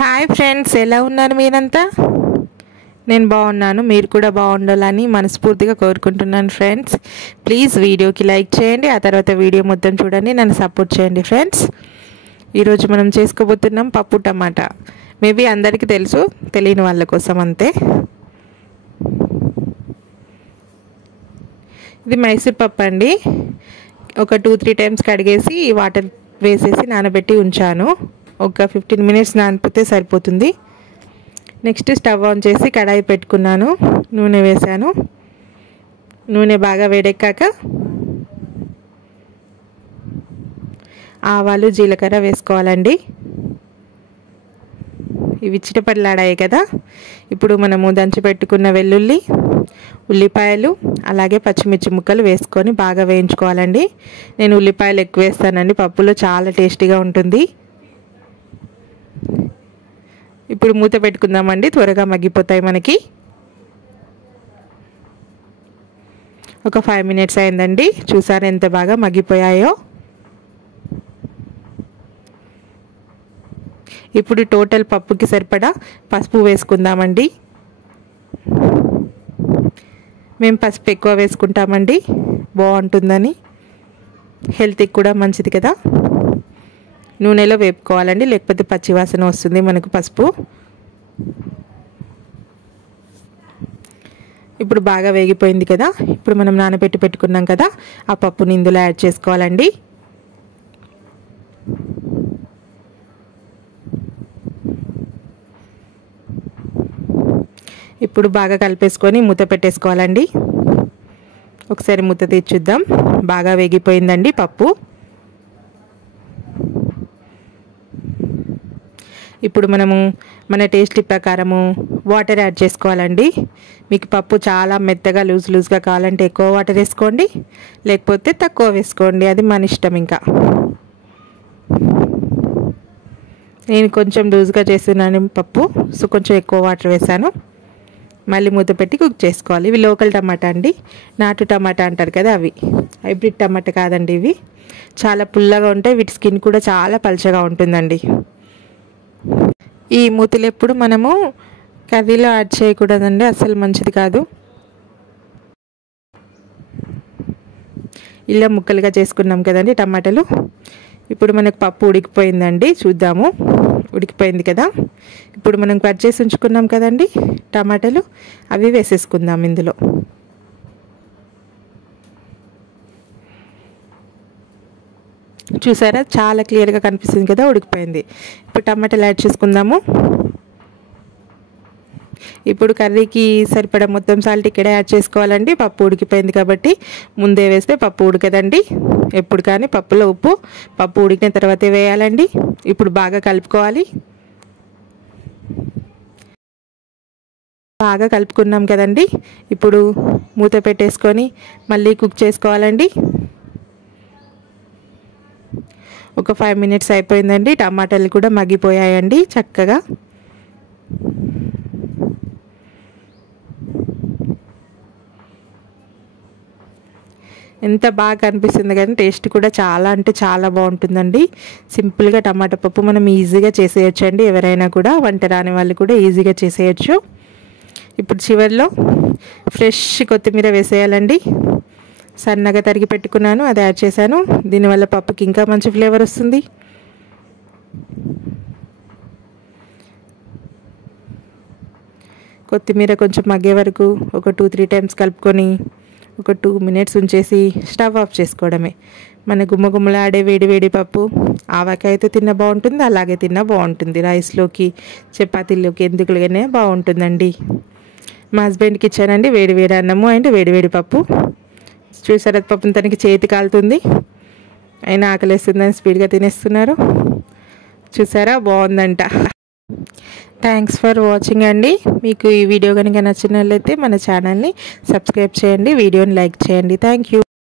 Hi friends, ఎలా ఉన్నారు మీరంతా? నేను బాగున్నాను, మీరు కూడా బాగుండాలని మనస్ఫూర్తిగా కోరుకుంటున్నాను ఫ్రెండ్స్. ప్లీజ్ వీడియోకి లైక్ చేయండి, ఆ తర్వాత వీడియో మొత్తం చూడండి, నన్ను సపోర్ట్ చేయండి ఫ్రెండ్స్. ఈరోజు మనం చేసుకోబోతున్నాం పప్పు టమాటా. మేబీ అందరికీ తెలుసు, తెలియని వాళ్ళ కోసం అంతే. ఇది మైసూర్ పప్పు అండి. ఒక 2-3 టైమ్స్ కడిగేసి వాటర్ వేసేసి నానబెట్టి ఉంచాను. ఒక 15 మినిట్స్ నానిపోతే సరిపోతుంది. నెక్స్ట్ స్టవ్ ఆన్ చేసి కడాయి పెట్టుకున్నాను, నూనె వేసాను. నూనె బాగా వేడెక్కాక ఆవాలు జీలకర్ర వేసుకోవాలండి. ఇవి చిటపటలాడాయి కదా. ఇప్పుడు మనము దంచి పెట్టుకున్న వెల్లుల్లి, ఉల్లిపాయలు, అలాగే పచ్చిమిర్చి ముక్కలు వేసుకొని బాగా వేయించుకోవాలండి. నేను ఉల్లిపాయలు ఎక్కువ వేస్తానండి, పప్పులో చాలా టేస్టీగా ఉంటుంది. ఇప్పుడు మూత పెట్టుకుందామండి, త్వరగా మగ్గిపోతాయి మనకి. ఒక 5 మినిట్స్ అయిందండి, చూసారు ఎంత బాగా మగ్గిపోయాయో. ఇప్పుడు టోటల్ పప్పుకి సరిపడా పసుపు వేసుకుందామండి. మేము పసుపు ఎక్కువ వేసుకుంటామండి, బాగుంటుందని, హెల్త్కి కూడా మంచిది కదా. నూనెలో వేపుకోవాలండి, లేకపోతే పచ్చివాసన వస్తుంది మనకు పసుపు. ఇప్పుడు బాగా వేగిపోయింది కదా. ఇప్పుడు మనం నానబెట్టి పెట్టుకున్నాం కదా, ఆ పప్పుని ఇందులో యాడ్ చేసుకోవాలండి. ఇప్పుడు బాగా కలిపేసుకొని మూత పెట్టేసుకోవాలండి. ఒకసారి మూత తీసి చూద్దాం. బాగా వేగిపోయిందండి పప్పు. ఇప్పుడు మనము మన టేస్ట్ ప్రకారము వాటర్ యాడ్ చేసుకోవాలండి. మీకు పప్పు చాలా మెత్తగా లూజ్గా కావాలంటే ఎక్కువ వాటర్ వేసుకోండి, లేకపోతే తక్కువ వేసుకోండి, అది మన ఇష్టం. ఇంకా నేను కొంచెం లూజ్గా చేస్తున్నాను పప్పు, సో కొంచెం ఎక్కువ వాటర్ వేసాను. మళ్ళీ మూత పెట్టి కుక్ చేసుకోవాలి. ఇవి లోకల్ టమాటా అండి, నాటు టమాటా అంటారు కదా, అవి హైబ్రిడ్ టమాటా కాదండి. ఇవి చాలా పుల్లగా ఉంటాయి, వీటి స్కిన్ కూడా చాలా పల్చగా ఉంటుందండి. ఈ మూతులు ఎప్పుడు మనము కర్రీలో యాడ్ చేయకూడదండి, అసలు మంచిది కాదు. ఇలా ముక్కలుగా చేసుకున్నాం కదండి టమాటాలు. ఇప్పుడు మనకు పప్పు ఉడికిపోయిందండి, చూద్దాము. ఉడికిపోయింది కదా. ఇప్పుడు మనం కట్ చేసి ఉంచుకున్నాం కదండి టమాటాలు, అవి వేసేసుకుందాం ఇందులో. చూసారా, చాలా క్లియర్గా కనిపిస్తుంది కదా, ఉడికిపోయింది. ఇప్పుడు టమాటాలు యాడ్ చేసుకుందాము. ఇప్పుడు కర్రీకి సరిపడా మొత్తం సాల్ట్ ఇక్కడే యాడ్ చేసుకోవాలండి. పప్పు ఉడికిపోయింది కాబట్టి ముందే వేస్తే పప్పు ఉడకదండి. ఎప్పుడు కానీ పప్పులో ఉప్పు పప్పు ఉడికిన తర్వాతే వేయాలండి. ఇప్పుడు బాగా కలుపుకోవాలి. బాగా కలుపుకున్నాం కదండి. ఇప్పుడు మూత పెట్టేసుకొని మళ్ళీ కుక్ చేసుకోవాలండి. ఒక 5 మినిట్స్ అయిపోయిందండి. టమాటాలు కూడా మగ్గిపోయాయండి చక్కగా. ఎంత బాగా కనిపిస్తుంది కానీ టేస్ట్ కూడా చాలా అంటే చాలా బాగుంటుందండి. సింపుల్గా టమాటా పప్పు మనం ఈజీగా చేసేయచ్చు అండి. ఎవరైనా కూడా, వంట రాని వాళ్ళు కూడా ఈజీగా చేసేయచ్చు. ఇప్పుడు చివరిలో ఫ్రెష్ కొత్తిమీర వేసేయాలండి. సన్నగా తరిగి పెట్టుకున్నాను, అది యాడ్ చేశాను. దీనివల్ల పప్పుకి ఇంకా మంచి ఫ్లేవర్ వస్తుంది. కొత్తిమీర కొంచెం మగ్గే వరకు ఒక 2-3 టైమ్స్ కలుపుకొని ఒక 2 మినిట్స్ ఉంచేసి స్టవ్ ఆఫ్ చేసుకోవడమే. మన గుమ్మగుమ్మలాడే వేడి పప్పు ఆవకాయతో తిన్న బాగుంటుంది, అలాగే తిన్నా బాగుంటుంది. రైస్లోకి, చపాతీలోకి, ఎందుకుగానే బాగుంటుందండి. మా హస్బెండ్కి ఇచ్చానండి వేడి అన్నము అండ్ వేడి పప్పు. చూసారా, పప్పుని తనకి చేతి కాలుతుంది, అయినా ఆకలేస్తుందని స్పీడ్గా తినేస్తున్నారు. చూసారా, బాగుందంట. థ్యాంక్స్ ఫర్ వాచింగ్ అండి. మీకు ఈ వీడియో కనుక నచ్చినట్లయితే మన ఛానల్ని సబ్స్క్రైబ్ చేయండి, వీడియోని లైక్ చేయండి. Thank you.